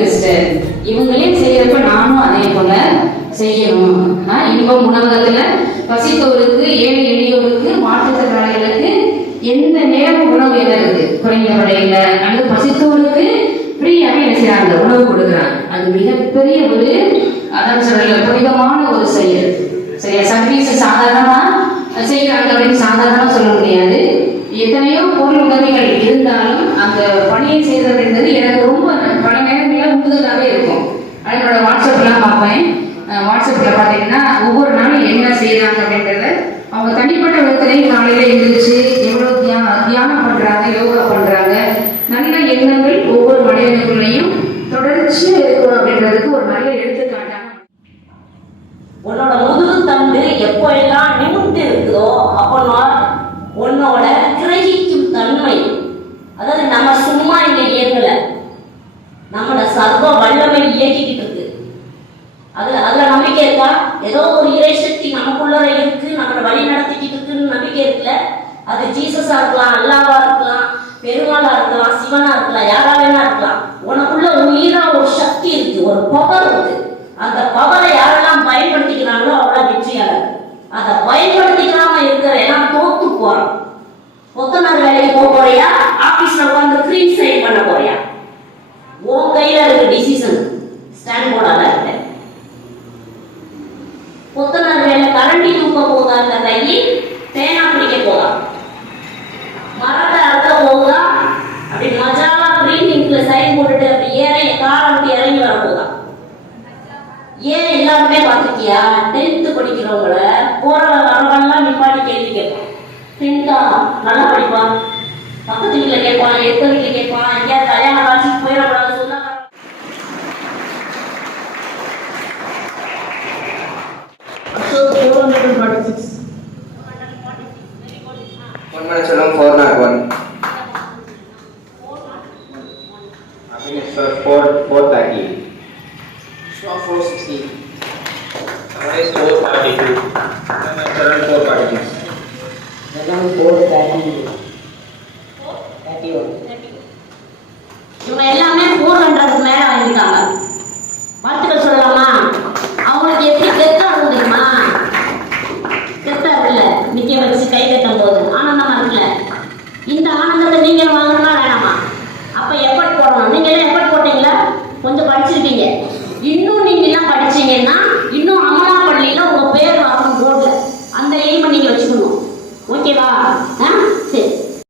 Sister. இவங்களே செய்யறப்ப நானும் அதே போல செய்யணும். இன்பம் உணவகத்துல பசித்தோருக்கு, ஏழை எளியோருக்கு, மாற்றுத்திறனாளிகளுக்கு எந்த நேரம் உணவு என்ன இருக்கு குறைந்த விலையில அல்லது பசித்தோருக்கு ஃப்ரீயாவே என்ன செய்யறாங்க, உணவு கொடுக்குறாங்க. அது மிகப்பெரிய ஒரு அதான் சொல்ற புனிதமான ஒரு செயல். சரியா? சர்வீஸ் சாதாரணமா செய்யறாங்க அப்படின்னு சாதாரணமா சொல்ல முடியாது. எத்தனையோ பொருள் உதவிகள் இருந்தாலும் அந்த பணியை செய்யறது அப்படின்றது எனக்கு ரொம்ப பல நேரங்களில் உந்துதலாகவே இருக்கும். அதனோட வாட்ஸ்அப்லாம் பார்ப்பேன். வாட்ஸ்அப்பில் பார்த்தீங்கன்னா ஒவ்வொரு நாளும் என்ன செய்யறாங்க அப்படின்றத அவங்க தனிப்பட்ட விதத்திலையும் காலையில எழுந்திரிச்சு எவ்வளோ தியானம் பண்றாங்க, யோகா பண்றாங்க. நல்ல எண்ணங்கள் ஒவ்வொரு மனிதனுக்குள்ளேயும் தொடர்ச்சியாக இருக்கணும் அப்படின்றதுக்கு ஒரு நல்ல எடுத்துக்காட்டாக. உன்னோட முதுகு தண்டு எப்போ எல்லாம் நிமிர்ந்து இருக்குதோ அப்போ உன்னோட கிரகிக்கும் தன்மை, அதாவது நம்ம சும்மா இங்க இயங்கல, நம்மளோட சர்வ வல்லமை இயக்கிக்கிட்டு இருக்கு. அதுல நம்பிக்கை இருக்கா? ஏதோ ஒரு இறை சக்தி நமக்குள்ள இருக்கு, நம்மளை வழி நடத்திக்கிட்டு இருக்குன்னு நம்பிக்கை இருக்குல்ல? அது ஜீசஸா இருக்கலாம், அல்லாவா இருக்கலாம், பெருமாளா இருக்கலாம், சிவனா இருக்கலாம், யாரா வேணா இருக்கலாம். உனக்குள்ள உயிரா ஒரு சக்தி இருக்கு, ஒரு பவர் இருக்கு. அந்த பவரை யாரெல்லாம் பயன்படுத்திக்கிறாங்களோ அவ்வளவு வெற்றியாளர். அதை பயன்படுத்திக்காம இருக்கிற எல்லாம் தோத்து போறோம். கொத்தனார் வேலைக்கு போக போறியா, ஆபீஸ்ல உட்காந்து கிரீம் சைன் பண்ண போறியா? உன் கையில இருக்கு டிசிஷன். ஸ்டாண்ட் போர்டால இருக்கு. கொத்தனார் வேலை கரண்டி தூக்க போதா, இந்த கையை பேனா பிடிக்க போதா, மரத்தை அறுக்க போகுதா, அப்படி மஜாவா கிரீன் இங்க்ல சைன் போட்டுட்டு அப்படி காரை விட்டு இறங்கி வர போதா? ஏன் எல்லாருமே பார்த்துக்கியா? 10th படிக்கிறவங்கள போற வரவெல்லாம் நிப்பாட்டி கேள்வி கேட்பான். 10th நல்லா படிப்பான், பக்கத்து வீட்டில் கேட்பான், எத்த வீட்டில் கேட்பான், எங்கேயாவது கல்யாணம் காட்சிக்கு போயிடக்கூடாது சொன்னா Manchalam 401. Sir 430. Swap 460. Surprise 442. Manchalam 446. Manchalam 430. 31. இவங்க எல்லாமே